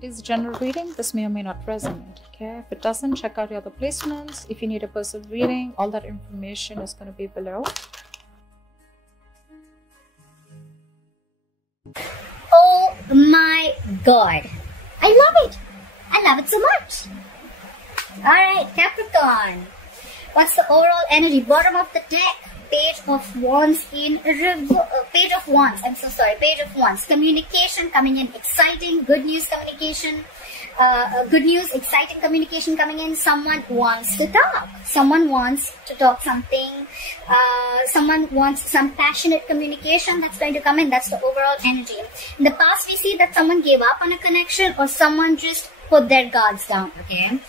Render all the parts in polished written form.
It is a general reading. This may or may not resonate. Okay, if it doesn't, check out your other placements. If you need a personal reading, all that information is going to be below. Oh my god, I love it. I love it so much. Alright, Capricorn, what's the overall energy? Bottom of the deck, Page of Wands in Page of Wands, I'm so sorry, Page of Wands. Communication coming in, exciting, good news communication. Good news, exciting communication coming in. Someone wants to talk. Someone wants to talk something. Someone wants some passionate communication that's going to come in. That's the overall energy. In the past, we see that someone gave up on a connection or someone just put their guards down, okay?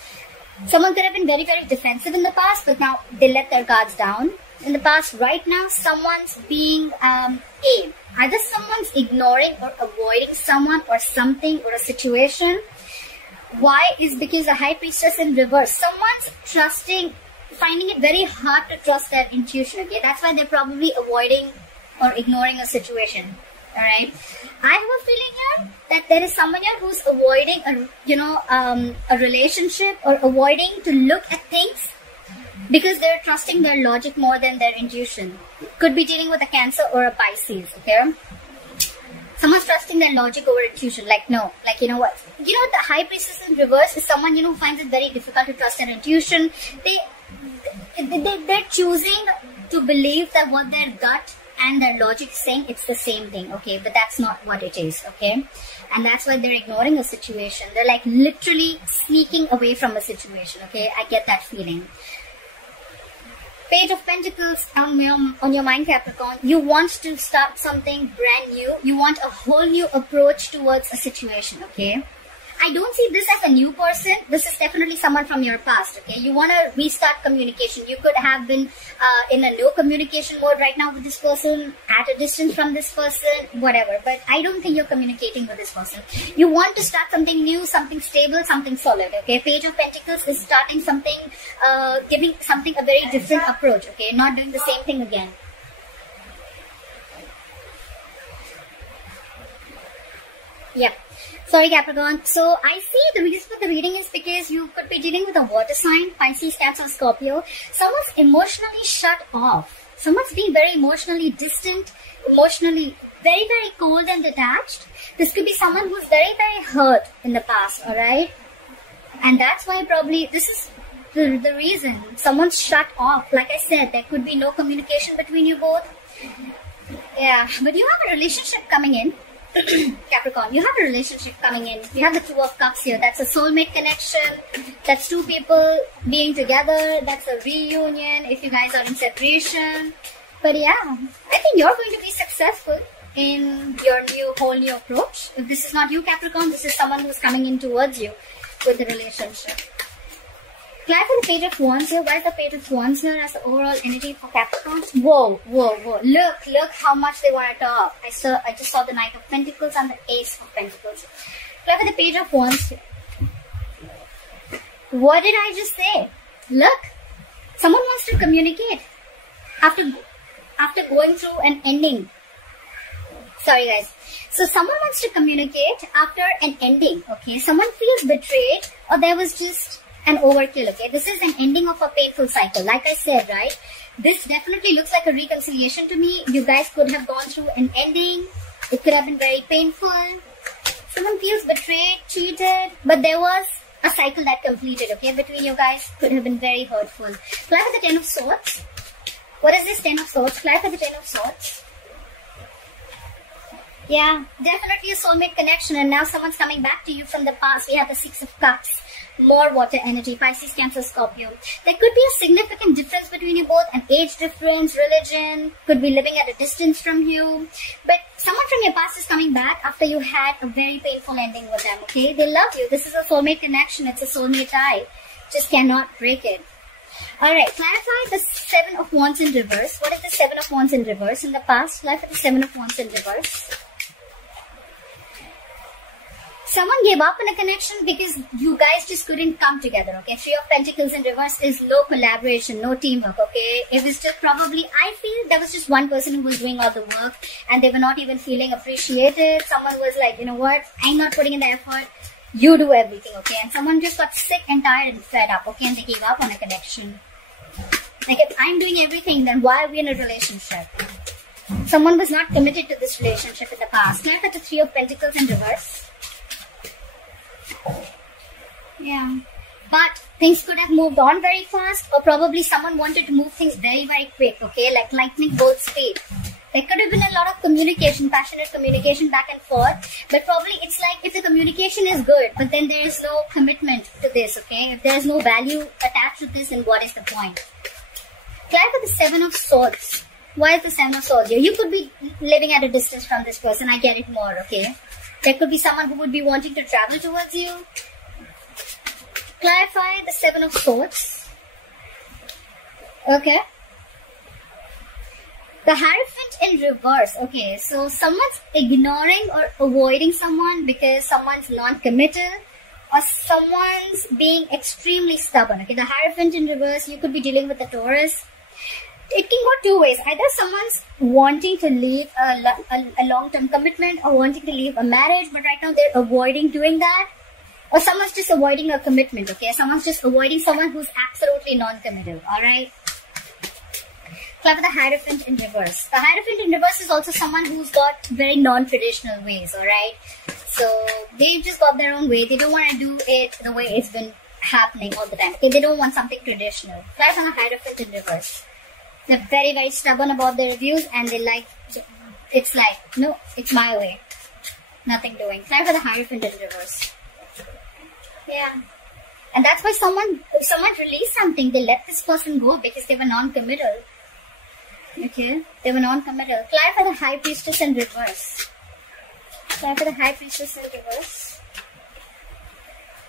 Someone could have been very, very defensive in the past, but now they let their guards down. In the past, right now, someone's being, either someone's ignoring or avoiding someone or something or a situation. Why? Is because the High Priestess in reverse. Someone's finding it very hard to trust their intuition, okay? That's why they're probably avoiding or ignoring a situation, alright? I have a feeling here that there is someone here who's avoiding a relationship or avoiding to look at things because they're trusting their logic more than their intuition. Could be dealing with a Cancer or a Pisces, okay? Someone's trusting their logic over intuition. Like, no. Like, you know what? You know, the High Priestess in reverse is someone, who finds it very difficult to trust their intuition. They're choosing to believe that what their gut and their logic is saying, it's the same thing, okay? But that's not what it is, okay? And that's why they're ignoring a situation. They're like literally sneaking away from a situation, okay? I get that feeling. Page of Pentacles on your mind, Capricorn. You want to start something brand new. You want a whole new approach towards a situation, okay? I don't see this as a new person. This is definitely someone from your past, okay? You want to restart communication. You could have been in a no communication mode right now with this person, at a distance from this person, whatever. But I don't think you're communicating with this person. You want to start something new, something stable, something solid, okay? Page of Pentacles is starting something, giving something a very different approach, okay? Not doing the same thing again. Yeah. Sorry, Capricorn. So I see the reason for the reading is because you could be dealing with a water sign, Pisces, Cancer, Scorpio. Someone's emotionally shut off. Someone's being very emotionally distant, emotionally very, very cold and detached. This could be someone who's very, very hurt in the past, alright? And that's why probably this is the reason. Someone's shut off. Like I said, there could be no communication between you both. Yeah, but you have a relationship coming in. Capricorn, you have a relationship coming in. You have the Two of Cups here. That's a soulmate connection. That's two people being together. That's a reunion if you guys are in separation. But yeah, I think you're going to be successful in your whole new approach. If this is not you, Capricorn, this is someone who's coming in towards you with the relationship. Clarify the Page of Wands here. Why is the Page of Wands here as the overall energy for Capricorn? Whoa, whoa, whoa. Look how much they want to talk. I just saw the Knight of Pentacles and the Ace of Pentacles. Clarify the Page of Wands here. What did I just say? Look, someone wants to communicate after going through an ending. Sorry, guys. So someone wants to communicate after an ending, okay? Someone feels betrayed or there was just an overkill, okay? This is an ending of a painful cycle. Like I said, right? This definitely looks like a reconciliation to me. You guys could have gone through an ending. It could have been very painful. Someone feels betrayed, cheated, but there was a cycle that completed, okay? Between you guys could have been very hurtful. Clarify the Ten of Swords. What is this Ten of Swords? Clarify the Ten of Swords. Yeah, definitely a soulmate connection, and now someone's coming back to you from the past. We have the Six of Cups. More water energy, Pisces, Cancer, Scorpio. There could be a significant difference between you both, an age difference, religion, could be living at a distance from you. But someone from your past is coming back after you had a very painful ending with them, okay? They love you. This is a soulmate connection. It's a soulmate tie. Just cannot break it. Alright, clarify the Seven of Wands in reverse. What is the Seven of Wands in reverse in the past? Clarify the Seven of Wands in reverse. Someone gave up on a connection because you guys just couldn't come together, okay? Three of Pentacles in reverse is low collaboration, no teamwork, okay? It was just probably, I feel there was just one person who was doing all the work and they were not even feeling appreciated. Someone was like, you know what? I'm not putting in the effort. you do everything, okay? And someone just got sick and tired and fed up, okay? And they gave up on a connection. Like, if I'm doing everything, then why are we in a relationship? Someone was not committed to this relationship in the past. Now at the Three of Pentacles in reverse. Yeah. But things could have moved on very fast, or probably someone wanted to move things very, very quick, okay? Like lightning bolt speed. There could have been a lot of communication, passionate communication back and forth. But probably it's like if the communication is good, but then there is no commitment to this, okay? If there is no value attached to this, then what is the point? Clarify the Seven of Swords. Why is the Seven of Swords here? You could be living at a distance from this person. I get it more, okay? There could be someone who would be wanting to travel towards you. Clarify the Seven of Swords. Okay. The Hierophant in reverse. Okay, so someone's ignoring or avoiding someone because someone's non-committal, or someone's being extremely stubborn. Okay, the Hierophant in reverse, you could be dealing with a Taurus. It can go two ways. Either someone's wanting to leave a long-term commitment or wanting to leave a marriage, but right now they're avoiding doing that. Or someone's just avoiding a commitment, okay? Someone's just avoiding someone who's absolutely non-committal, alright? Clarify the Hierophant in reverse. The Hierophant in reverse is also someone who's got very non-traditional ways, alright? So, they've just got their own way. They don't want to do it the way it's been happening all the time, okay? They don't want something traditional. Clarify the Hierophant in reverse. They're very, very stubborn about their views, and they like, it's like, no, it's my way. Nothing doing. Clarify the Hierophant in reverse. Yeah. And that's why if someone released something, they let this person go because they were non-committal. Okay? They were non-committal. Clarify the High Priestess in reverse. Clarify the High Priestess in reverse.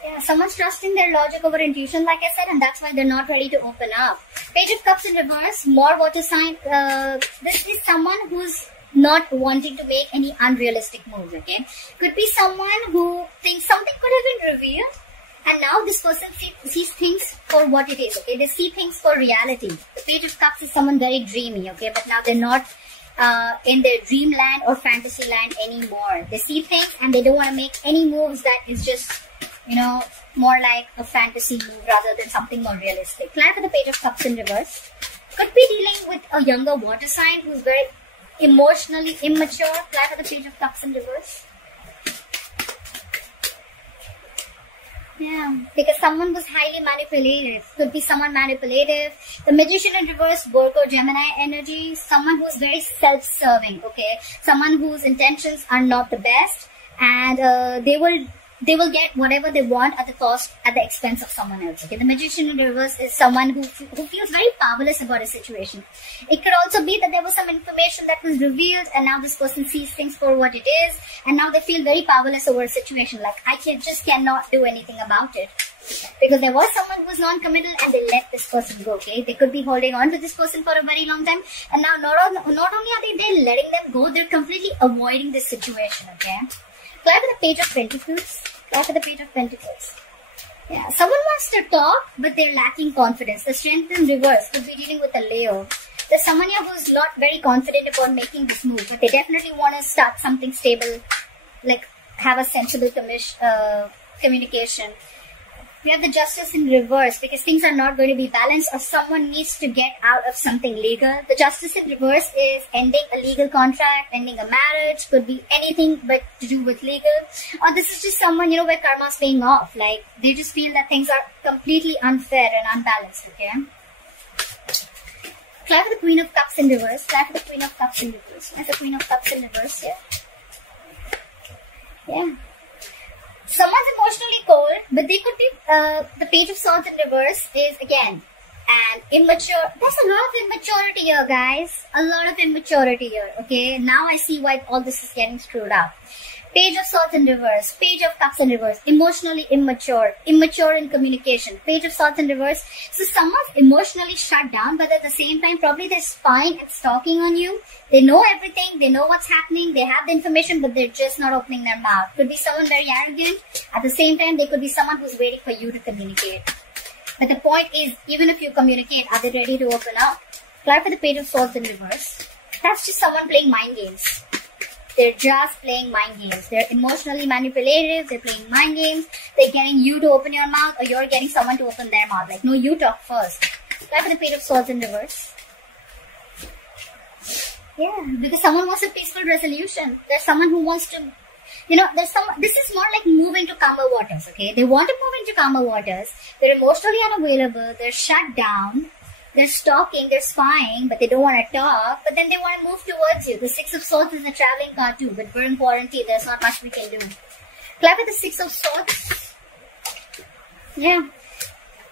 Yeah, someone's trusting their logic over intuition, like I said, and that's why they're not ready to open up. Page of Cups in reverse, more water sign. This is someone who's not wanting to make any unrealistic moves, okay? Could be someone who thinks something could have been revealed, and now this person sees things for what it is, okay? They see things for reality. The Page of Cups is someone very dreamy, okay? But now they're not in their dreamland or fantasy land anymore. They see things and they don't want to make any moves that is just, you know, more like a fantasy move rather than something more realistic. Clarify the Page of Cups in reverse. Could be dealing with a younger water sign who's very emotionally immature. Clarify the Page of Cups in reverse. Yeah, because someone was highly manipulative. Could be someone manipulative. The Magician in reverse, Virgo, Gemini energy. Someone who's very self-serving, okay? Someone whose intentions are not the best, and they will get whatever they want at the expense of someone else, okay? The Magician in reverse is someone who feels very powerless about a situation. It could also be that there was some information that was revealed, and now this person sees things for what it is, and now they feel very powerless over a situation. Like, I just cannot do anything about it. Because there was someone who was non-committal and they let this person go, okay? They could be holding on to this person for a very long time, and now not only are they letting them go, they're completely avoiding this situation, okay? Clarify the Page of Pentacles. Clarify the Page of Pentacles. Yeah, someone wants to talk, but they're lacking confidence. The Strength in reverse could be dealing with a Leo. There's someone here who's not very confident about making this move, but they definitely want to start something stable, like have a sensible communication. We have the Justice in reverse because things are not going to be balanced, or someone needs to get out of something legal. The Justice in reverse is ending a legal contract, ending a marriage, could be anything but to do with legal. Or this is just someone, you know, where karma's paying off. Like, they just feel that things are completely unfair and unbalanced, okay? Clarify the Queen of Cups in reverse. Clarify the Queen of Cups in reverse. That's the Queen of Cups in reverse here. Yeah. Someone's emotionally cold, but they could be, the Page of Swords in reverse is, again, an immature. There's a lot of immaturity here, guys. A lot of immaturity here, okay? Now I see why all this is getting screwed up. Page of Swords in reverse, Page of Cups in reverse, emotionally immature, immature in communication, Page of Swords in reverse. So someone's emotionally shut down, but at the same time, probably they're spying and stalking on you. They know everything, they know what's happening, they have the information, but they're just not opening their mouth. Could be someone very arrogant. At the same time, they could be someone who's waiting for you to communicate. But the point is, even if you communicate, are they ready to open up? Clarify the Page of Swords in reverse. That's just someone playing mind games. They're just playing mind games. They're emotionally manipulative. They're playing mind games. They're getting you to open your mouth, or you're getting someone to open their mouth. Like, no, you talk first. Try for the Page of Swords in reverse. Yeah, because someone wants a peaceful resolution. There's someone who wants to, you know, this is more like moving to calmer waters, okay? They want to move into calmer waters. They're emotionally unavailable. They're shut down. They're stalking, they're spying, but they don't want to talk. But then they want to move towards you. The Six of Swords is a traveling card too, but we're in quarantine. There's not much we can do. Clap with the Six of Swords. Yeah.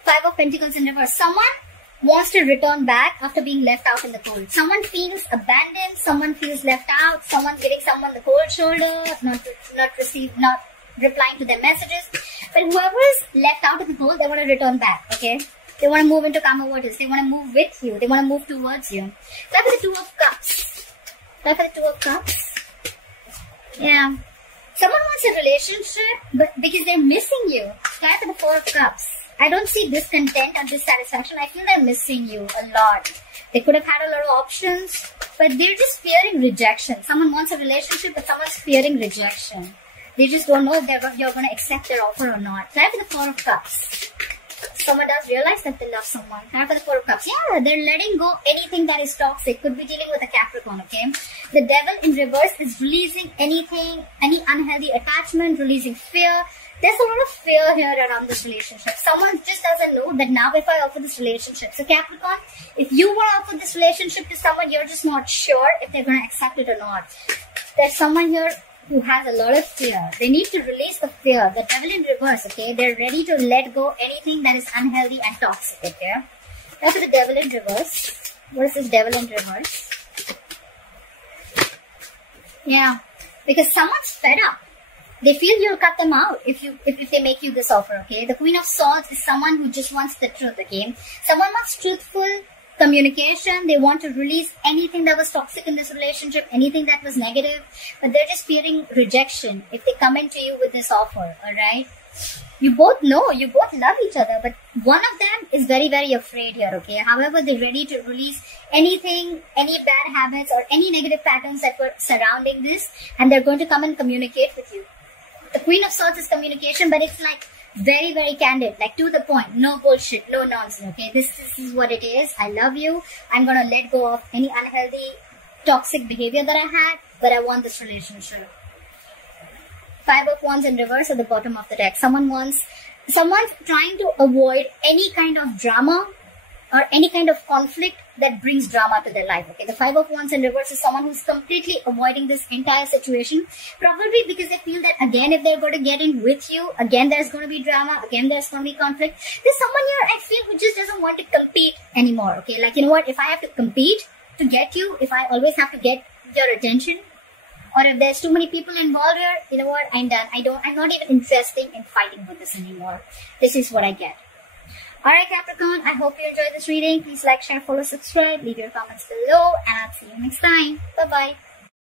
Five of Pentacles in reverse. Someone wants to return back after being left out in the cold. Someone feels abandoned. Someone feels left out. Someone's giving someone the cold shoulder, not replying to their messages. But whoever is left out in the cold, they want to return back, okay? They want to move into calmer waters. They want to move with you. They want to move towards you. Try for the Two of Cups. Try for the Two of Cups. Yeah. Someone wants a relationship, but because they're missing you. Try for the Four of Cups. I don't see discontent or dissatisfaction. I feel they're missing you a lot. They could have had a lot of options, but they're just fearing rejection. Someone wants a relationship, but someone's fearing rejection. They just don't know if you're going to accept their offer or not. Try for the Four of Cups. Someone does realize that they love someone. Try for the Four of Cups. Yeah, they're letting go anything that is toxic. Could be dealing with a Capricorn, okay? The Devil in reverse is releasing anything, any unhealthy attachment, releasing fear. There's a lot of fear here around this relationship. Someone just doesn't know that now if I offer this relationship. So Capricorn, if you want to offer this relationship to someone, you're just not sure if they're going to accept it or not. There's someone here who has a lot of fear. They need to release the fear. The Devil in reverse, okay? They're ready to let go anything that is unhealthy and toxic, okay? Now to the Devil in reverse. What is this Devil in reverse? Yeah, because someone's fed up. They feel you'll cut them out if they make you this offer, okay? The Queen of Swords is someone who just wants the truth, okay? Someone wants truthful communication. They want to release anything that was toxic in this relationship, anything that was negative, but they're just fearing rejection if they come into you with this offer, alright? You both know, you both love each other, but one of them is very, very afraid here, okay? However, they're ready to release anything, any bad habits or any negative patterns that were surrounding this, and they're going to come and communicate with you. The Queen of Swords is communication, but it's like very, very candid, like to the point, no bullshit, no nonsense, okay? This is what it is. I love you. I'm going to let go of any unhealthy, toxic behavior that I had, but I want this relationship. Five of Wands in reverse at the bottom of the deck. Someone's trying to avoid any kind of drama or any kind of conflict that brings drama to their life, okay? The Five of Wands in reverse is someone who's completely avoiding this entire situation, probably because they feel that, again, if they're going to get in with you, again, there's going to be drama, again, there's going to be conflict. There's someone here, I feel, who just doesn't want to compete anymore, okay? Like, you know what, if I have to compete to get you, if I always have to get your attention, or if there's too many people involved here, you know what, I'm done. I'm not even interested in fighting with this anymore. This is what I get. Alright Capricorn, I hope you enjoyed this reading. Please like, share, follow, subscribe, leave your comments below, and I'll see you next time. Bye-bye.